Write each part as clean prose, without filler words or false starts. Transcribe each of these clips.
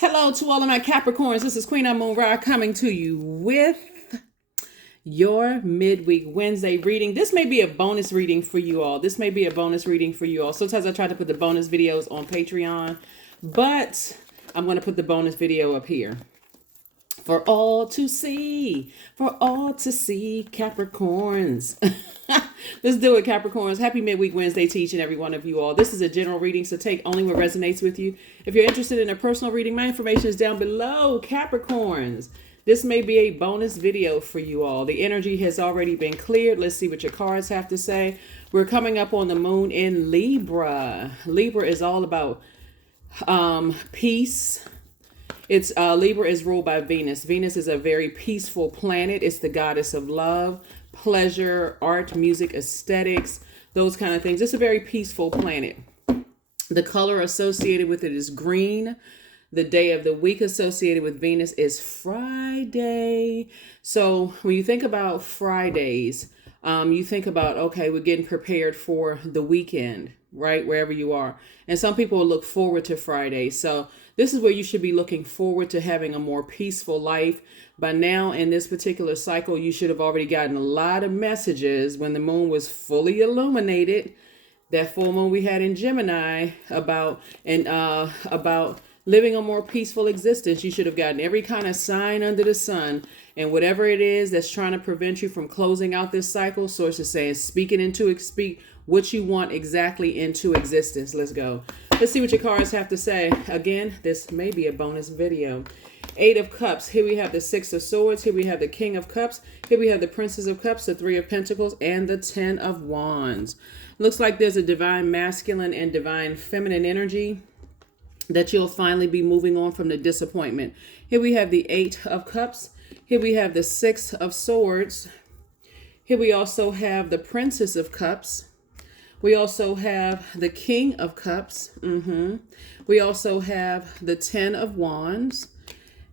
Hello to all of my Capricorns. This is Queen Amun Ra coming to you with your midweek Wednesday reading. This may be a bonus reading for you all. Sometimes I try to put the bonus videos on Patreon, but I'm going to put the bonus video up here for all to see. Capricorns. Let's do it, Capricorns. Happy midweek Wednesday to each and every one of you all. This is a general reading, so take only what resonates with you. If you're interested in a personal reading, my information is down below, Capricorns. This may be a bonus video for you all. The energy has already been cleared. Let's see what your cards have to say. We're coming up on the moon in Libra. Libra is all about peace. It's Libra is ruled by Venus. Venus is a very peaceful planet. It's the goddess of love, pleasure, art, music, aesthetics, those kind of things. It's a very peaceful planet. The color associated with it is green. The day of the week associated with Venus is Friday. So when you think about Fridays, you think about, okay, we're getting prepared for the weekend, right? Wherever you are. And some people look forward to Fridays. So this is where you should be looking forward to having a more peaceful life. By now, in this particular cycle, you should have already gotten a lot of messages when the moon was fully illuminated. That full moon we had in Gemini about living a more peaceful existence. You should have gotten every kind of sign under the sun. And whatever it is that's trying to prevent you from closing out this cycle, source is saying, speak what you want exactly into existence. Let's go. Let's see what your cards have to say. Again, this may be a bonus video. 8 of Cups. Here we have the 6 of Swords. Here we have the King of Cups. Here we have the Princess of Cups, the 3 of Pentacles, and the 10 of Wands. Looks like there's a divine masculine and divine feminine energy that you'll finally be moving on from the disappointment. Here we have the 8 of Cups. Here we have the 6 of Swords. Here we also have the Princess of Cups. We also have the King of Cups. We also have the 10 of Wands.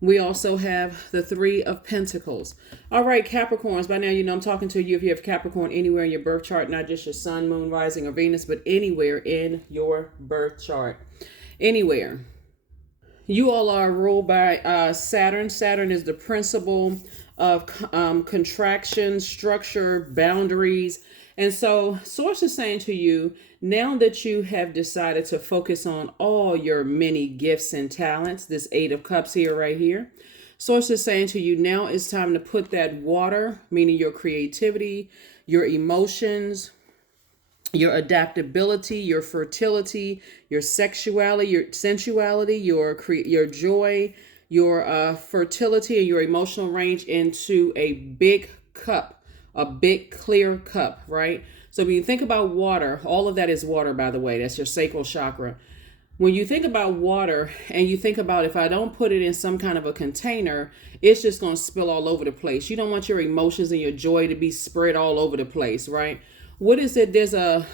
We also have the 3 of Pentacles. All right, Capricorns, by now you know I'm talking to you if you have Capricorn anywhere in your birth chart, not just your sun, moon, rising, or Venus, but anywhere in your birth chart. Anywhere. You all are ruled by Saturn. Saturn is the principle of contraction, structure, boundaries. And so source is saying to you, now that you have decided to focus on all your many gifts and talents, this 8 of Cups here, right here, source is saying to you, now it's time to put that water, meaning your creativity, your emotions, your adaptability, your fertility, your sexuality, your sensuality, your joy, your fertility, and your emotional range into a big cup, a big clear cup, right? So when you think about water, all of that is water, by the way. That's your sacral chakra. When you think about water and you think about if I don't put it in some kind of a container, it's just going to spill all over the place. You don't want your emotions and your joy to be spread all over the place, right? What is it? There's a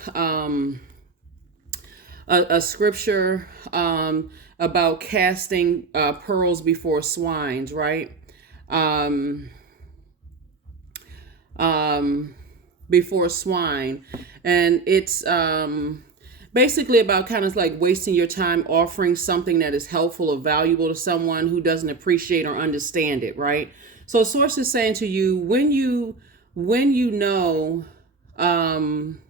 scripture about casting pearls before swines, right? Before swine. And it's basically about kind of like wasting your time offering something that is helpful or valuable to someone who doesn't appreciate or understand it, right? So source is saying to you, when you know, and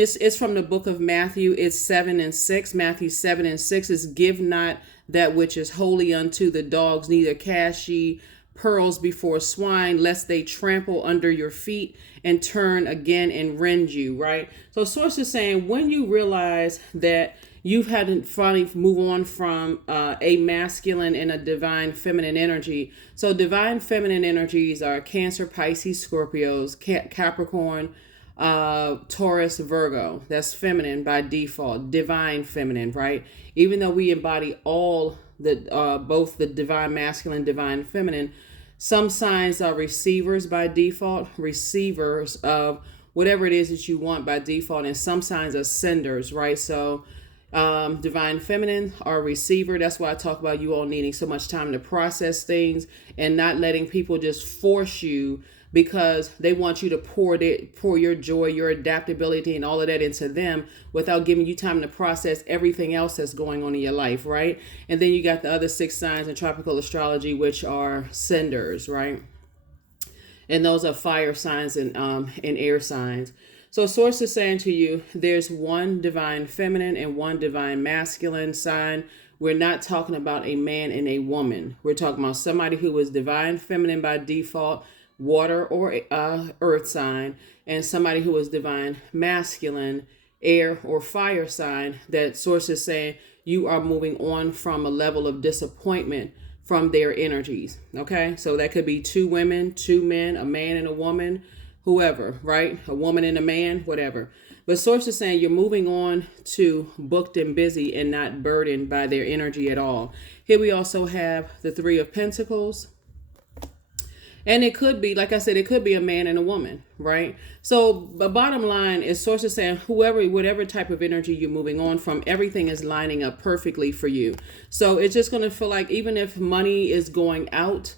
it's from the book of Matthew, it's 7 and 6. Matthew 7 and 6 is, give not that which is holy unto the dogs, neither cast ye pearls before swine, lest they trample under your feet and turn again and rend you, right? So source is saying, when you realize that you've had to finally move on from a masculine and a divine feminine energy. So divine feminine energies are Cancer, Pisces, Scorpios, Capricorn, Taurus, Virgo. That's feminine by default, divine feminine, right? Even though we embody all the both the divine masculine, divine feminine, some signs are receivers by default, receivers of whatever it is that you want by default, and some signs are senders, right? So divine feminine are receiver. That's why I talk about you all needing so much time to process things and not letting people just force you because they want you to pour your joy, your adaptability, and all of that into them without giving you time to process everything else that's going on in your life, right? And then you got the other 6 signs in tropical astrology, which are senders, right? And those are fire signs and air signs. So source is saying to you, there's one divine feminine and one divine masculine sign. We're not talking about a man and a woman. We're talking about somebody who is divine feminine by default, water or earth sign, and somebody who is divine masculine, air or fire sign. That source is saying you are moving on from a level of disappointment from their energies. Okay, so that could be 2 women, 2 men, a man and a woman, whoever, right? A woman and a man, whatever. But source is saying you're moving on to booked and busy and not burdened by their energy at all. Here we also have the 3 of Pentacles. And it could be, like I said, it could be a man and a woman, right? So the bottom line is source is saying whatever type of energy you're moving on from, everything is lining up perfectly for you. So it's just going to feel like even if money is going out,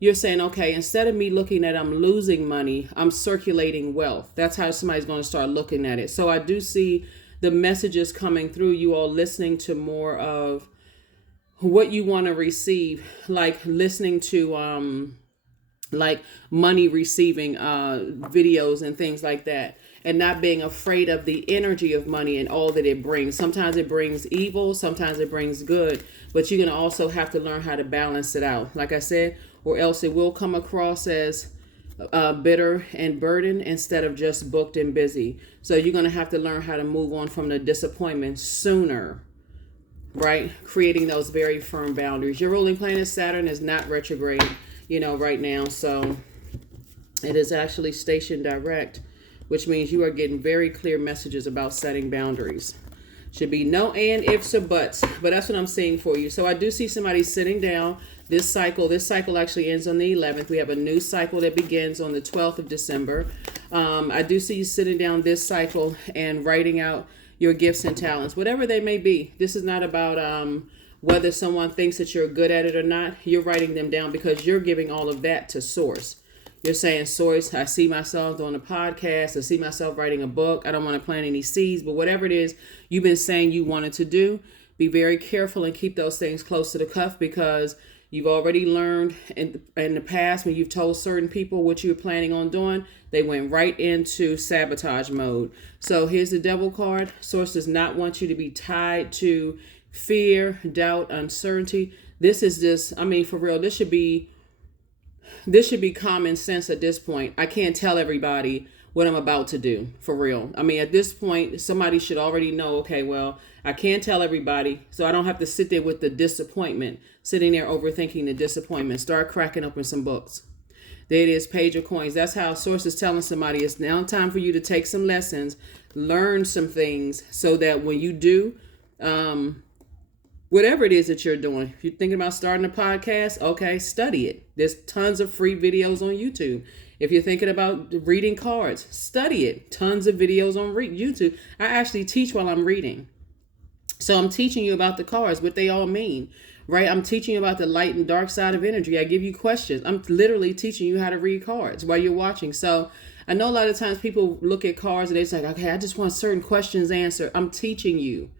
you're saying, okay, instead of me looking at I'm losing money, I'm circulating wealth. That's how somebody's going to start looking at it. So I do see the messages coming through, you all listening to more of what you want to receive, like listening to like money receiving videos and things like that, and not being afraid of the energy of money and all that it brings. Sometimes it brings evil, sometimes it brings good, but you're going to also have to learn how to balance it out, like I said, or else it will come across as bitter and burdened instead of just booked and busy. So you're going to have to learn how to move on from the disappointment sooner, right? Creating those very firm boundaries. Your ruling planet Saturn is not retrograde, right now. So it is actually stationed direct, which means you are getting very clear messages about setting boundaries. Should be no and ifs or buts, but that's what I'm seeing for you. So I do see somebody sitting down. This cycle actually ends on the 11th. We have a new cycle that begins on the 12th of December. I do see you sitting down this cycle and writing out your gifts and talents, whatever they may be. This is not about whether someone thinks that you're good at it or not. You're writing them down because you're giving all of that to source. You're saying, source, I see myself doing a podcast. I see myself writing a book. I don't want to plant any seeds, but whatever it is you've been saying you wanted to do, be very careful and keep those things close to the cuff, because you've already learned in the past when you've told certain people what you were planning on doing, they went right into sabotage mode. So here's the Devil card. Source does not want you to be tied to fear, doubt, uncertainty. This is just, for real, this should be common sense at this point. I can't tell everybody what I'm about to do, for real. At this point, somebody should already know, okay, well, I can't tell everybody, so I don't have to sit there with the disappointment, sitting there overthinking the disappointment. Start cracking open some books. There it is, Page of Coins. That's how source is telling somebody it's now time for you to take some lessons, learn some things, so that when you do, whatever it is that you're doing, if you're thinking about starting a podcast, okay, study it. There's tons of free videos on YouTube. If you're thinking about reading cards, study it. Tons of videos on YouTube. I actually teach while I'm reading. So I'm teaching you about the cards, what they all mean, right? I'm teaching you about the light and dark side of energy. I give you questions. I'm literally teaching you how to read cards while you're watching. So I know a lot of times people look at cards and they're just like, okay, I just want certain questions answered. I'm teaching you.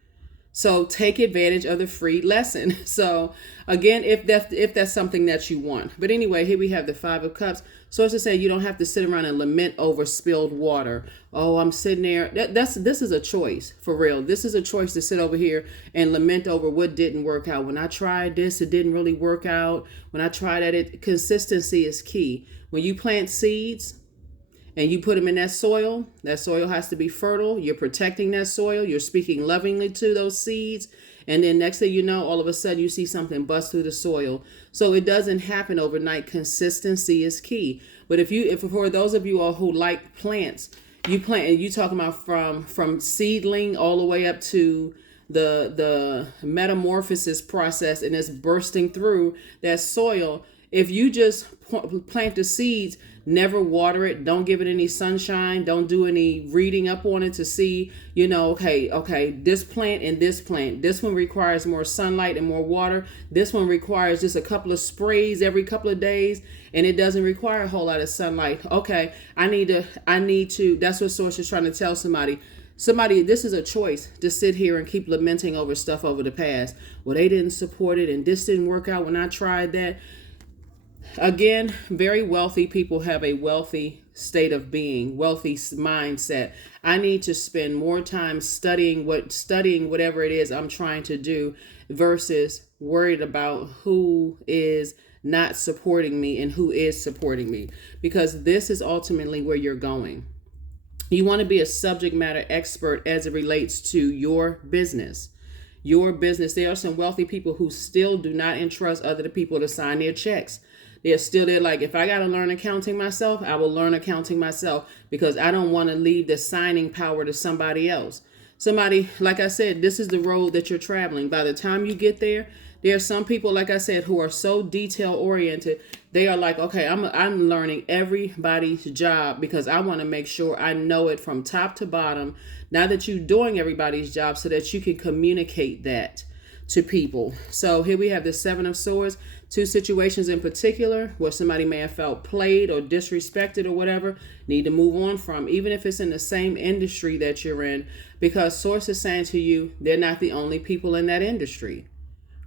So take advantage of the free lesson. So again, if that's something that you want. But anyway, here we have the 5 of Cups. So as to say, you don't have to sit around and lament over spilled water. Oh, I'm sitting there. This is a choice, for real. This is a choice to sit over here and lament over what didn't work out. When I tried this, it didn't really work out. When I tried that, consistency is key. When you plant seeds and you put them in that soil has to be fertile. You're protecting that soil. You're speaking lovingly to those seeds. And then next thing you know, all of a sudden you see something bust through the soil. So it doesn't happen overnight. Consistency is key. But if for those of you all who like plants, you plant, and you talking about from seedling all the way up to the metamorphosis process, and it's bursting through that soil. If you just plant the seeds, never water it, don't give it any sunshine, don't do any reading up on it to see, okay, this plant and this one requires more sunlight and more water. This one requires just a couple of sprays every couple of days, and it doesn't require a whole lot of sunlight. Okay, I need to, that's what Source is trying to tell somebody. This is a choice to sit here and keep lamenting over stuff over the past. Well, they didn't support it and this didn't work out when I tried that. Again, very wealthy people have a wealthy state of being, wealthy mindset. I need to spend more time studying whatever it is I'm trying to do versus worried about who is not supporting me and who is supporting me, because this is ultimately where you're going. You want to be a subject matter expert as it relates to your business. There are some wealthy people who still do not entrust other people to sign their checks. They're still there like, if I got to learn accounting myself, I will learn accounting myself, because I don't want to leave the signing power to somebody else. Somebody, like I said, this is the road that you're traveling. By the time you get there, there are some people, like I said, who are so detail oriented. They are like, okay, I'm learning everybody's job because I want to make sure I know it from top to bottom. Now that you're doing everybody's job so that you can communicate that to people. So here we have the Seven of Swords, two situations in particular where somebody may have felt played or disrespected or whatever, need to move on from, even if it's in the same industry that you're in, because Source is saying to you, they're not the only people in that industry.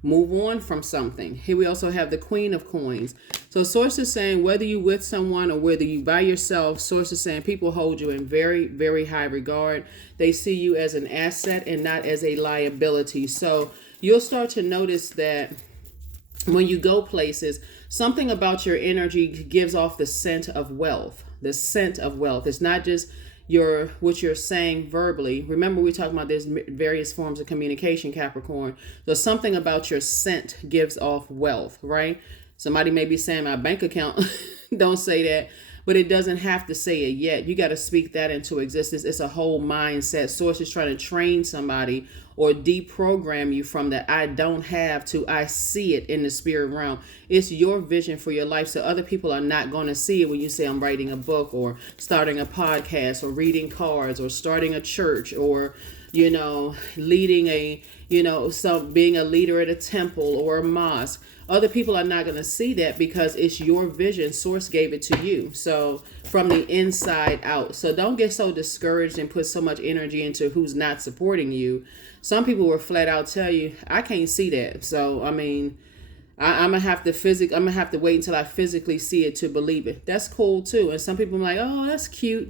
Move on from something. Here we also have the Queen of Coins. So Source is saying, whether you with someone or whether you by yourself, Source is saying people hold you in very, very high regard. They see you as an asset and not as a liability. So you'll start to notice that when you go places, something about your energy gives off the scent of wealth. The scent of wealth. It's not just what you're saying verbally. Remember, we talked about there's various forms of communication, Capricorn. So something about your scent gives off wealth, right? Somebody may be saying my bank account. Don't say that. But it doesn't have to say it yet. You got to speak that into existence. It's a whole mindset. Source is trying to train somebody or deprogram you from that I don't have to I see it in the spirit realm. It's your vision for your life. So other people are not going to see it when you say I'm writing a book or starting a podcast or reading cards or starting a church or, leading being a leader at a temple or a mosque. Other people are not going to see that because it's your vision. Source gave it to you. So from the inside out. So don't get so discouraged and put so much energy into who's not supporting you. Some people will flat out tell you, I can't see that. So, I'm gonna have to wait until I physically see it to believe it. That's cool too. And some people are like, oh, that's cute.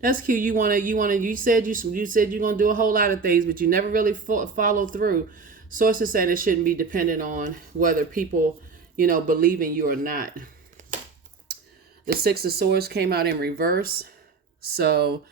That's cute. You said you're going to do a whole lot of things, but you never really follow through. Source is saying it shouldn't be dependent on whether people, believe in you or not. The Six of Swords came out in reverse. So,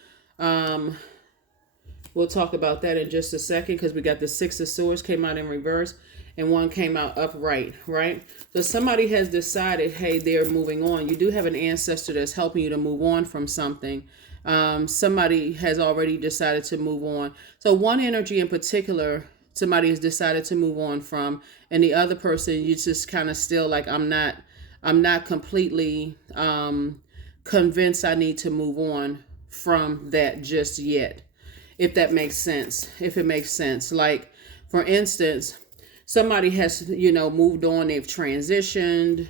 we'll talk about that in just a second, because we got the Six of Swords came out in reverse and one came out upright, right? So somebody has decided, hey, they're moving on. You do have an ancestor that's helping you to move on from something. Somebody has already decided to move on. So one energy in particular, somebody has decided to move on from, and the other person, you just kind of still like, I'm not completely convinced I need to move on from that just yet. If that makes sense. If it makes sense. Like, for instance, somebody has, moved on, they've transitioned.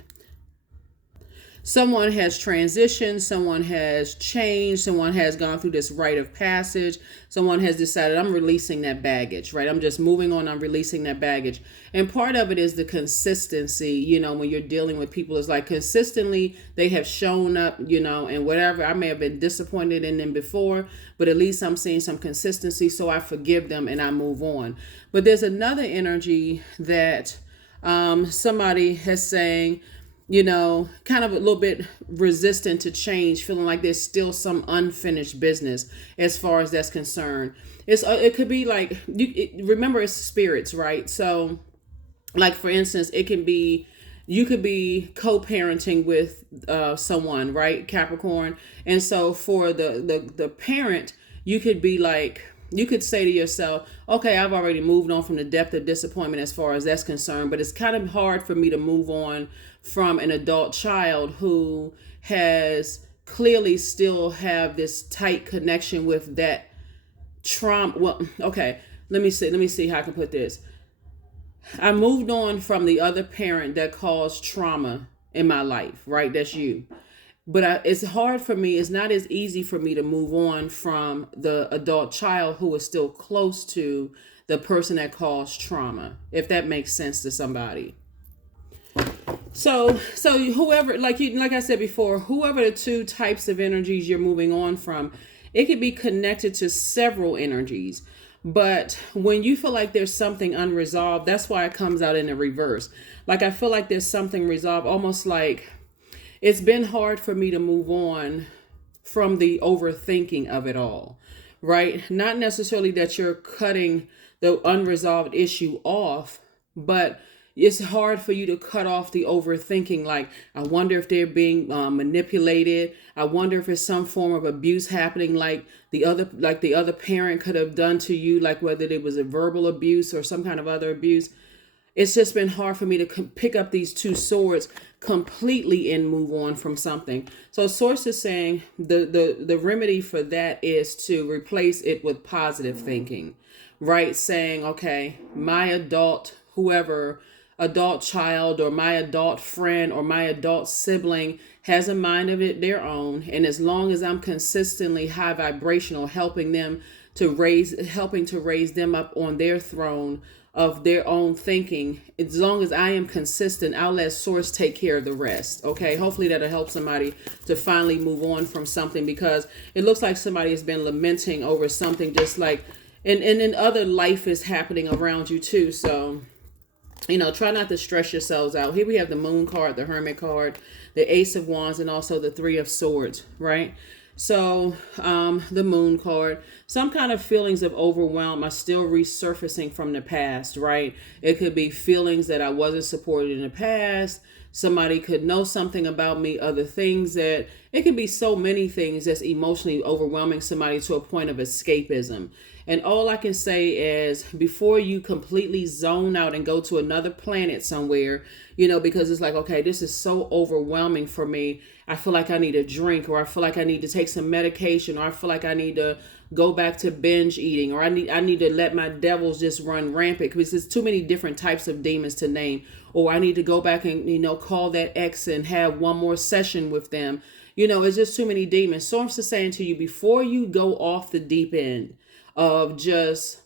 Someone has transitioned, someone has changed, someone has gone through this rite of passage, someone has decided I'm releasing that baggage, right? I'm just moving on, I'm releasing that baggage. And part of it is the consistency, when you're dealing with people, is like consistently they have shown up, and whatever, I may have been disappointed in them before, but at least I'm seeing some consistency, so I forgive them and I move on. But there's another energy that somebody has saying, kind of a little bit resistant to change, feeling like there's still some unfinished business as far as that's concerned. It could be like, remember it's spirits, right? So like, for instance, you could be co-parenting with someone, right? Capricorn. And so for the parent, you could be like, you could say to yourself, okay, I've already moved on from the depth of disappointment as far as that's concerned, but it's kind of hard for me to move on from an adult child who has clearly still have this tight connection with that trauma. Well, okay, let me see how I can put this. I moved on from the other parent that caused trauma in my life, right? That's you. But it's hard for me. It's not as easy for me to move on from the adult child who is still close to the person that caused trauma, if that makes sense to somebody. So whoever, like I said before, whoever the two types of energies you're moving on from, it could be connected to several energies. But when you feel like there's something unresolved, that's why it comes out in the reverse. Like I feel like there's something resolved, almost like it's been hard for me to move on from the overthinking of it all, right? Not necessarily that you're cutting the unresolved issue off, but it's hard for you to cut off the overthinking. Like, I wonder if they're being manipulated. I wonder if it's some form of abuse happening, like the other parent could have done to you, like whether it was a verbal abuse or some kind of other abuse. It's just been hard for me to pick up these two swords completely and move on from something. So Source is saying the remedy for that is to replace it with positive thinking, right? Saying, okay, my adult child or my adult friend or my adult sibling has a mind of their own. And as long as I'm consistently high vibrational, helping to raise them up on their throne of their own thinking, as long as I am consistent, I'll let Source take care of the rest. Okay. Hopefully that'll help somebody to finally move on from something, because it looks like somebody has been lamenting over something, just like, and then other life is happening around you too. So, try not to stress yourselves out. Here we have the Moon card, the Hermit card, the Ace of Wands, and also the Three of Swords, right? So the Moon card, some kind of feelings of overwhelm are still resurfacing from the past, right? It could be feelings that I wasn't supported in the past. Somebody could know something about me, other things that it can be so many things that's emotionally overwhelming somebody to a point of escapism. And all I can say is, before you completely zone out and go to another planet somewhere, because it's like, okay, this is so overwhelming for me. I feel like I need a drink, or I feel like I need to take some medication, or I feel like I need to go back to binge eating, or I need to let my devils just run rampant, because there's too many different types of demons to name. Or I need to go back and, call that ex and have one more session with them. It's just too many demons. So I'm just saying to you, before you go off the deep end of just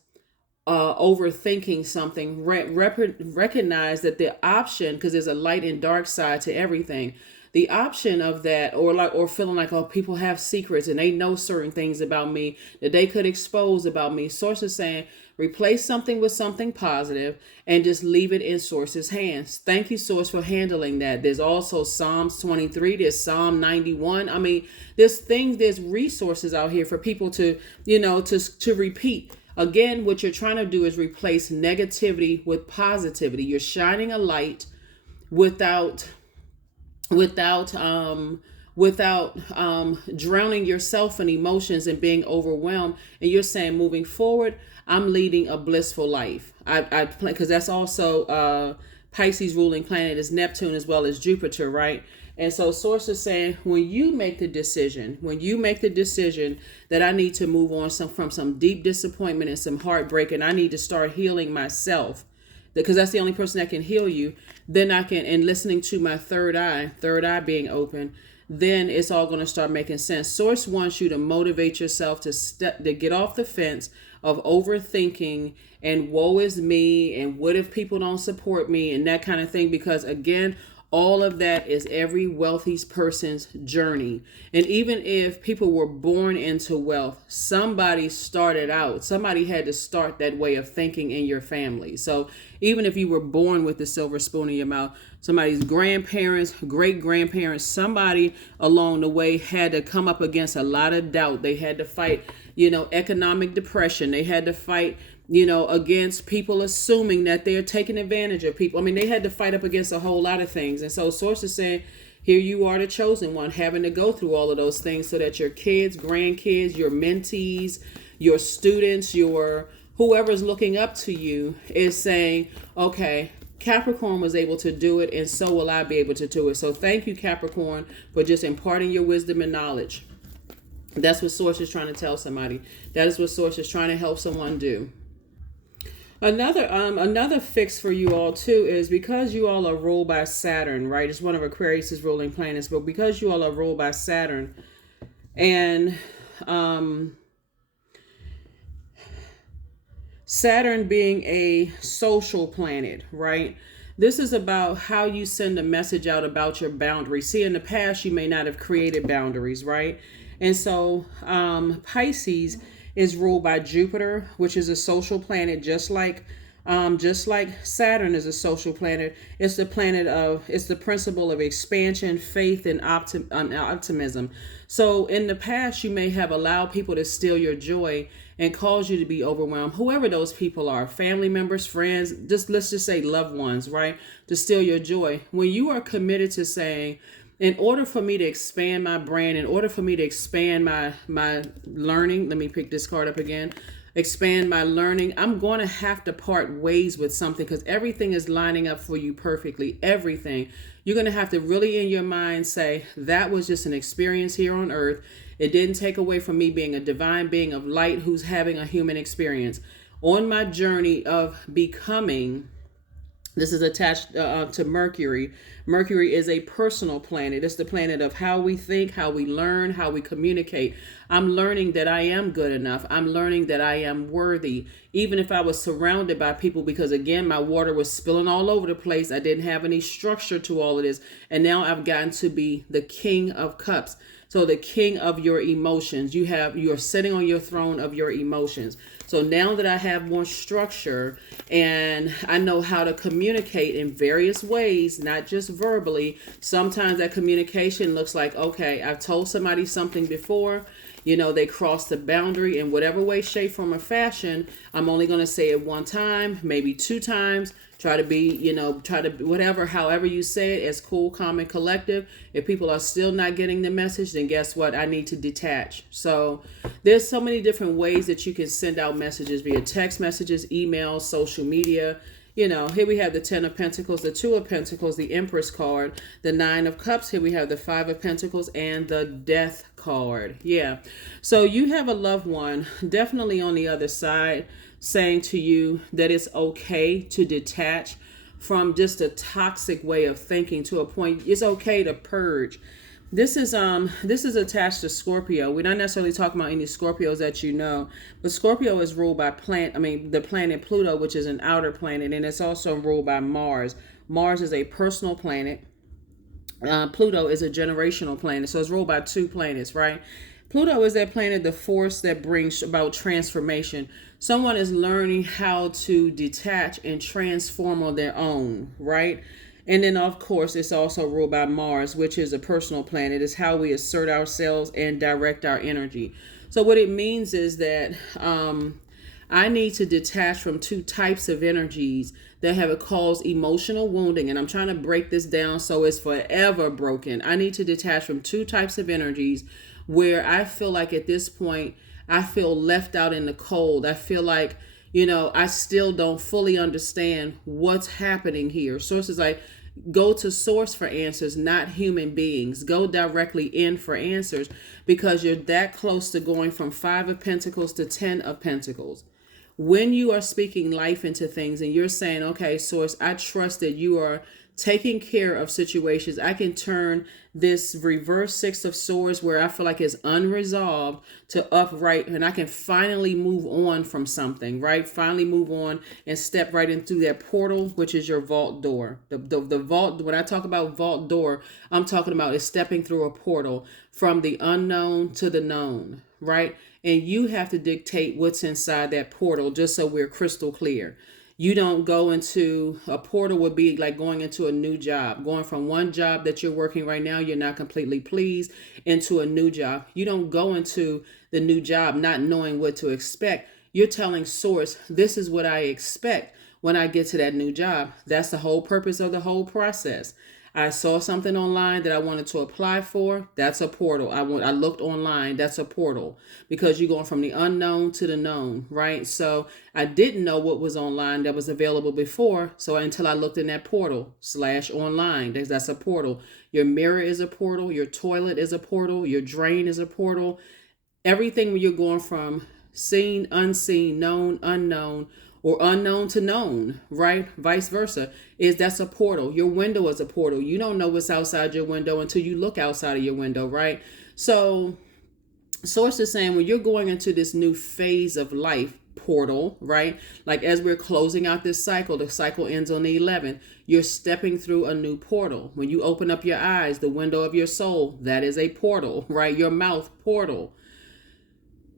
overthinking something, recognize that the option, because there's a light and dark side to everything, the option of that, or feeling like, oh, people have secrets and they know certain things about me that they could expose about me. Source is saying, replace something with something positive and just leave it in Source's hands. Thank you, Source, for handling that. There's also Psalms 23. There's Psalm 91. I mean, there's resources out here for people to, to repeat. Again, what you're trying to do is replace negativity with positivity. You're shining a light without drowning yourself in emotions and being overwhelmed. And you're saying, moving forward, I'm leading a blissful life. I because that's also Pisces ruling planet is Neptune as well as Jupiter, right? And so Source is saying, when you make the decision that I need to move on from some deep disappointment and some heartbreak, and I need to start healing myself, because that's the only person that can heal you, then I can, and listening to my third eye being open, then it's all going to start making sense. Source wants you to motivate yourself to get off the fence of overthinking and woe is me and what if people don't support me and that kind of thing, because again, all of that is every wealthy person's journey. And even if people were born into wealth, somebody had to start that way of thinking in your family. So even if you were born with the silver spoon in your mouth, somebody's grandparents, great grandparents, somebody along the way had to come up against a lot of doubt. They had to fight, economic depression. They had to fight, against people assuming that they're taking advantage of people. I mean, they had to fight up against a whole lot of things. And so Source is saying, here you are, the chosen one, having to go through all of those things so that your kids, grandkids, your mentees, your students, your whoever's looking up to you is saying, okay, Capricorn was able to do it, and so will I be able to do it. So thank you, Capricorn, for just imparting your wisdom and knowledge. That's what Source is trying to tell somebody. That is what Source is trying to help someone do. Another fix for you all too is because you all are ruled by Saturn, right? It's one of Aquarius's ruling planets, but because you all are ruled by Saturn, and Saturn being a social planet, right? This is about how you send a message out about your boundaries. See, in the past, you may not have created boundaries, right? And so Pisces is ruled by Jupiter, which is a social planet, just like Saturn is a social planet. It's the principle of expansion, faith, and optimism. So in the past, you may have allowed people to steal your joy and cause you to be overwhelmed. Whoever those people are, family members, friends, let's just say loved ones, right? To steal your joy. When you are committed to saying, in order for me to expand my brand, in order for me to expand my learning, let me pick this card up again, expand my learning, I'm going to have to part ways with something because everything is lining up for you perfectly. Everything. You're going to have to really in your mind say, that was just an experience here on earth. It didn't take away from me being a divine being of light who's having a human experience. On my journey of becoming, this is attached to Mercury. Mercury is a personal planet. It's the planet of how we think, how we learn, how we communicate. I'm learning that I am good enough. I'm learning that I am worthy. Even if I was surrounded by people, because again, my water was spilling all over the place. I didn't have any structure to all of this. And now I've gotten to be the King of Cups. So the king of your emotions. You're sitting on your throne of your emotions. So now that I have more structure and I know how to communicate in various ways, not just verbally, sometimes that communication looks like, okay, I've told somebody something before, they crossed the boundary in whatever way, shape, form, or fashion. I'm only going to say it one time, maybe two times. Try to be, whatever, however you say it, as cool, calm, and collective. If people are still not getting the message, then guess what? I need to detach. So there's so many different ways that you can send out messages via text messages, emails, social media. Here we have the 10 of Pentacles, the 2 of Pentacles, the Empress card, the 9 of Cups. Here we have the 5 of Pentacles and the Death card. Yeah. So you have a loved one definitely on the other side saying to you that it's okay to detach from just a toxic way of thinking to a point. It's okay to purge. This is attached to Scorpio. We're not necessarily talking about any Scorpios that but Scorpio is ruled by the planet Pluto, which is an outer planet, and it's also ruled by Mars. Mars is a personal planet. Pluto is a generational planet, so it's ruled by two planets, right? Pluto is that planet, the force that brings about transformation. Someone is learning how to detach and transform on their own, right? And then, of course, it's also ruled by Mars, which is a personal planet. It's how we assert ourselves and direct our energy. So what it means is that I need to detach from two types of energies that have caused emotional wounding. And I'm trying to break this down so it's forever broken. I need to detach from two types of energies where I feel like at this point, I feel left out in the cold. I feel like, I still don't fully understand what's happening here. Sources like, go to source for answers, not human beings. Go directly in for answers because you're that close to going from 5 of Pentacles to 10 of Pentacles. When you are speaking life into things and you're saying, okay, source, I trust that you are taking care of situations. I can turn this reverse 6 of Swords where I feel like it's unresolved to upright, and I can finally move on from something, right? Finally move on and step right in through that portal, which is your vault door. The vault, when I talk about vault door, I'm talking about is stepping through a portal from the unknown to the known, right? And you have to dictate what's inside that portal, just so we're crystal clear. You don't go into a portal would be like going into a new job, going from one job that you're working right now, you're not completely pleased, into a new job. You don't go into the new job not knowing what to expect. You're telling source, this is what I expect when I get to that new job. That's the whole purpose of the whole process. I saw something online that I wanted to apply for. That's a portal. I looked online. That's a portal, because you're going from the unknown to the known, right? So I didn't know what was online that was available before. So until I looked in that portal / online, that's a portal. Your mirror is a portal. Your toilet is a portal. Your drain is a portal. Everything when you're going from seen, unseen, known, unknown, or unknown to known, right? Vice versa, that's a portal. Your window is a portal. You don't know what's outside your window until you look outside of your window, right? So Source is saying when you're going into this new phase of life, portal, right? Like as we're closing out this cycle, the cycle ends on the 11th. You're stepping through a new portal. When you open up your eyes, the window of your soul, that is a portal, right? Your mouth, portal.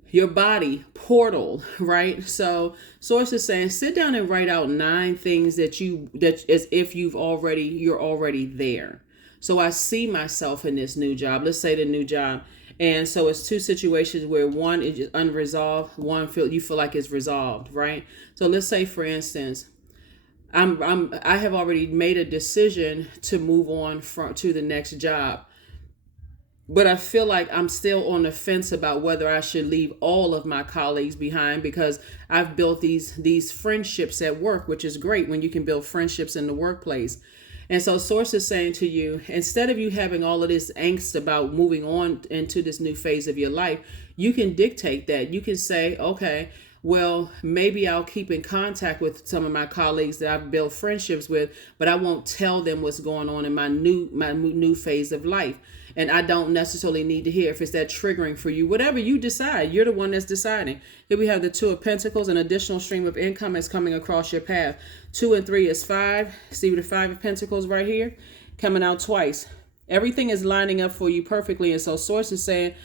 Your body, portal, right? So Source is saying sit down and write out 9 things that as if you're already there. So I see myself in this new job. Let's say the new job. And so it's 2 situations where one is just unresolved, one you feel like it's resolved, right? So let's say, for instance, I have already made a decision to move on to the next job. But I feel like I'm still on the fence about whether I should leave all of my colleagues behind, because I've built these friendships at work, which is great when you can build friendships in the workplace. And so Source is saying to you, instead of you having all of this angst about moving on into this new phase of your life, you can dictate that. You can say, okay, well, maybe I'll keep in contact with some of my colleagues that I've built friendships with, but I won't tell them what's going on in my new phase of life. And I don't necessarily need to hear if it's that triggering for you. Whatever you decide, you're the one that's deciding. Here we have the 2 of Pentacles, an additional stream of income is coming across your path. 2 and 3 is 5. See the 5 of Pentacles right here? Coming out twice. Everything is lining up for you perfectly. And so Source is saying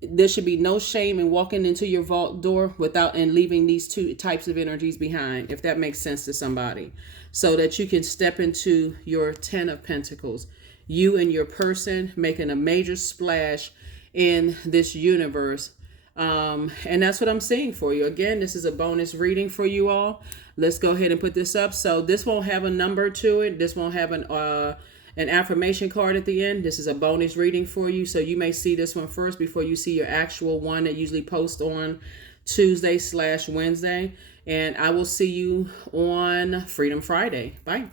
there should be no shame in walking into your vault door and leaving these 2 types of energies behind, if that makes sense to somebody, so that you can step into your 10 of Pentacles. You and your person making a major splash in this universe. And that's what I'm seeing for you. Again, this is a bonus reading for you all. Let's go ahead and put this up. So this won't have a number to it. This won't have an affirmation card at the end. This is a bonus reading for you. So you may see this one first before you see your actual one that usually posts on Tuesday / Wednesday. And I will see you on Freedom Friday. Bye.